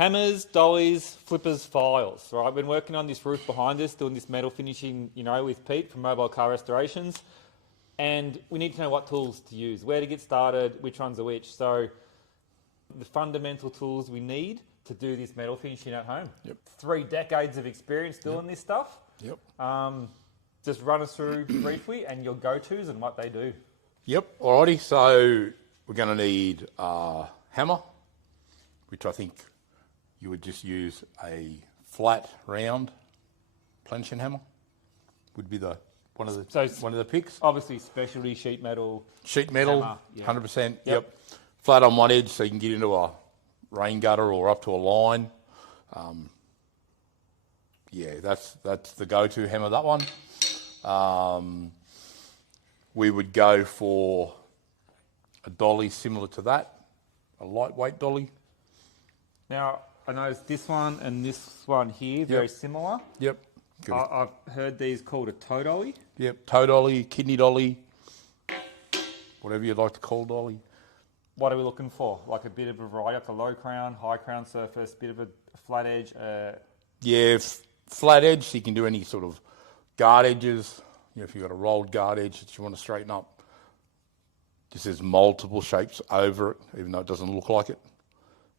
Hammers, dollies, flippers, files, right? I've been working on this roof behind us, doing this metal finishing, with Pete from Mobile Car Restorations. And we need to know what tools to use, where to get started, which ones are which. So the fundamental tools we need to do this metal finishing at home. Yep. 3 decades of experience doing this stuff. Yep. Just run us through briefly and your go-tos and what they do. Yep. Alrighty. So we're going to need a hammer, which I think you would just use a flat, round planishing hammer. Would be one of the picks. Obviously, specialty sheet metal. Sheet metal, hammer, yeah. 100%. Yep. Flat on one edge, so you can get into a rain gutter or up to a line. That's the go-to hammer. That one. We would go for a dolly similar to that, a lightweight dolly. Now, I noticed this one and this one here, very similar. Yep. I've heard these called a toe dolly. Yep, toe dolly, kidney dolly, whatever you'd like to call dolly. What are we looking for? Like a bit of a variety, like a low crown, high crown surface, bit of a flat edge? Flat edge, so you can do any sort of guard edges. If you've got a rolled guard edge that you want to straighten up, just there's multiple shapes over it, even though it doesn't look like it.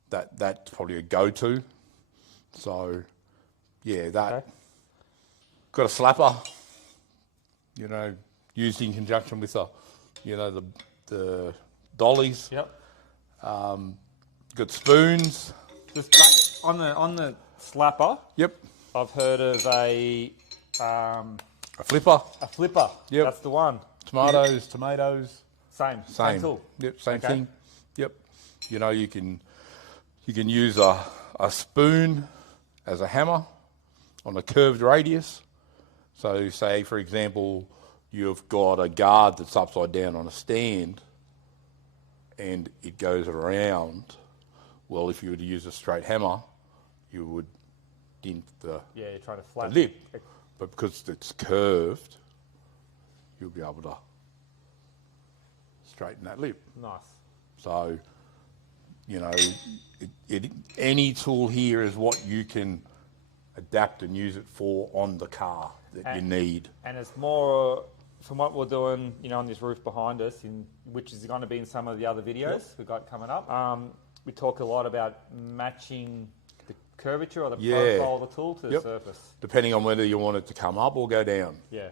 That's probably a go-to. So, that. Okay. Got a slapper, used in conjunction with the dollies. Yep. Got spoons. Just back on the slapper. Yep. I've heard of a flipper. A flipper. Yep. That's the one. Tomatoes. Same tool. Yep. Same thing. Yep. You can use a spoon as a hammer on a curved radius. So say, for example, you've got a guard that's upside down on a stand and it goes around. Well, if you were to use a straight hammer, you would dent you're trying to flatten the lip. But because it's curved, you'll be able to straighten that lip. Nice. So, any tool here is what you can adapt and use it for on the car that you need. And it's more, from what we're doing, on this roof behind us, which is going to be in some of the other videos we've got coming up. We talk a lot about matching the curvature or the profile of the tool to the surface. Depending on whether you want it to come up or go down. Yeah.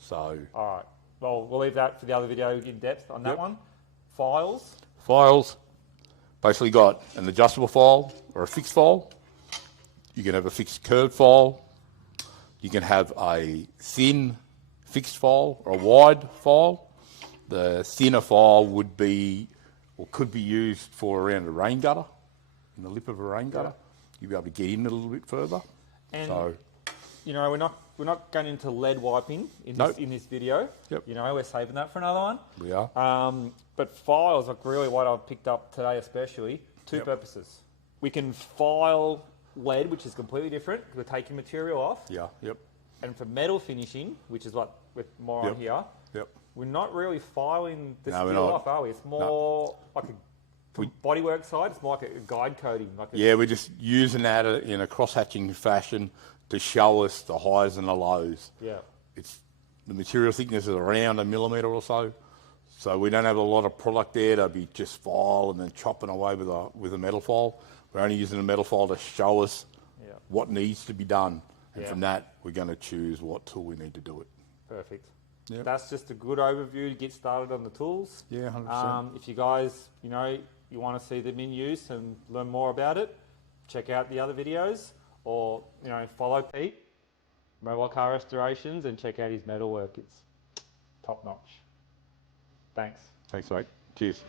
So. All right. Well, we'll leave that for the other video in depth on that one. Files. Basically got an adjustable file or a fixed file. You can have a fixed curved file. You can have a thin fixed file or a wide file. The thinner file would be or could be used for around a rain gutter, in the lip of a rain gutter. You'll be able to get in a little bit further. And we're not going into lead wiping in this video. Yep. We're saving that for another one. We are. But files, like really what I've picked up today especially, two purposes. We can file lead, which is completely different. We're taking material off. Yeah, yep. And for metal finishing, which is what we're more on here, we're not really filing the steel off, are we? It's more like a bodywork side, it's more like a guide coating. We're just using that in a cross-hatching fashion to show us the highs and the lows. Yeah. The material thickness is around 1 millimetre or so. So we don't have a lot of product there to be just file and then chopping away with a metal file. We're only using a metal file to show us what needs to be done. And from that, we're going to choose what tool we need to do it. Perfect. Yep. That's just a good overview to get started on the tools. Yeah, 100%. If you guys, you want to see them in use and learn more about it, check out the other videos or, follow Pete, Mobile Car Restorations, and check out his metalwork. It's top notch. Thanks. Thanks, mate. Cheers.